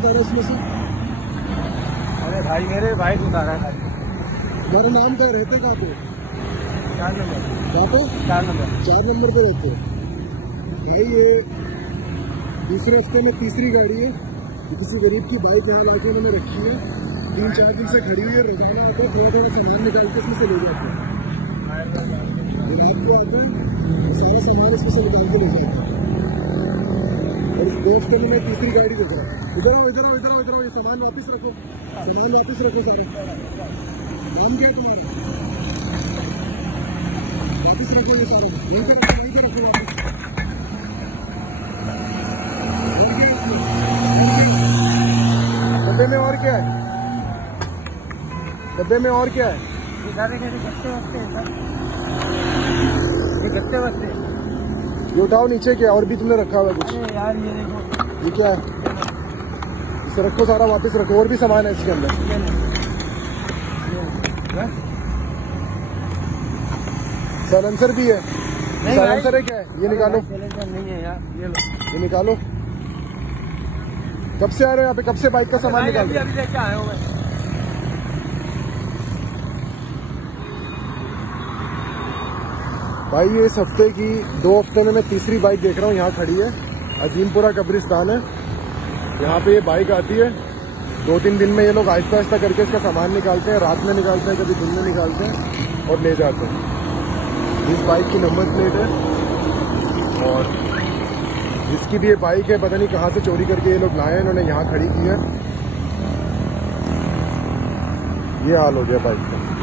उतारा इसमें से? अरे भाई मेरे भाई को उतारा है। तुम्हारा नाम क्या, रहते कहाँ पे? 4 नंबर। कहाँ पे? 4 नंबर। 4 नंबर पे रहते हो भाई। ये दूसरे हफ्ते में तीसरी गाड़ी है। किसी गरीब की बाइक यहाँ लाके उन्होंने रखी है, 3-4 दिन से खड़ी हुई है। रोजाना आकर थोड़ा थोड़ा सामान निकाल के इसमें से ले जाते हैं। रात को आकर सारा सामान इसमें से निकाल के ले जाते हैं। और इस 2 हफ्ते में मैं तीसरी गाड़ी देख रहा हूँ। इधर आओ, इधर आओ, इधर आओ, इधर आओ। ये सामान वापस रखो, सामान वापस रखो सारे। नाम क्या है तुम्हारा? वापस रखो ये सारे, यहीं पे रखो, यहीं पे रखो वापस। डब्बे में और क्या है? डब्बे में और क्या है? ये सारे गत्ते वत्ते हैं सर, ये गत्ते वत्ते। ये उठाओ नीचे, क्या और भी तुमने रखा हुआ है कुछ? अरे यार ये देखो, ये क्या है? इसे रखो, सारा वापस रखो। और भी सामान है इसके अंदर। साइलेंसर भी है। साइलेंसर है क्या है? ये निकालो। साइलेंसर नहीं है यार, ये लो, ये निकालो। कब से आ रहे हो यहाँ पे? कब से बाइक का सामान निकाल रहे हो? अभी लेके आया हूँ मैं। भाई ये इस हफ्ते की 2 हफ्ते में मैं तीसरी बाइक देख रहा हूँ यहाँ खड़ी है। अजीमपुरा कब्रिस्तान है, यहाँ पे ये बाइक आती है। 2-3 दिन में ये लोग आहिस्ता आहिस्ता करके इसका सामान निकालते हैं। रात में निकालते हैं, कभी दिन में निकालते हैं और ले जाते हैं। इस बाइक की नंबर प्लेट है और इसकी भी ये बाइक है, पता नहीं कहाँ से चोरी करके ये लोग लाए हैं। इन्होंने यहाँ खड़ी की है। ये हाल हो गया बाइक का।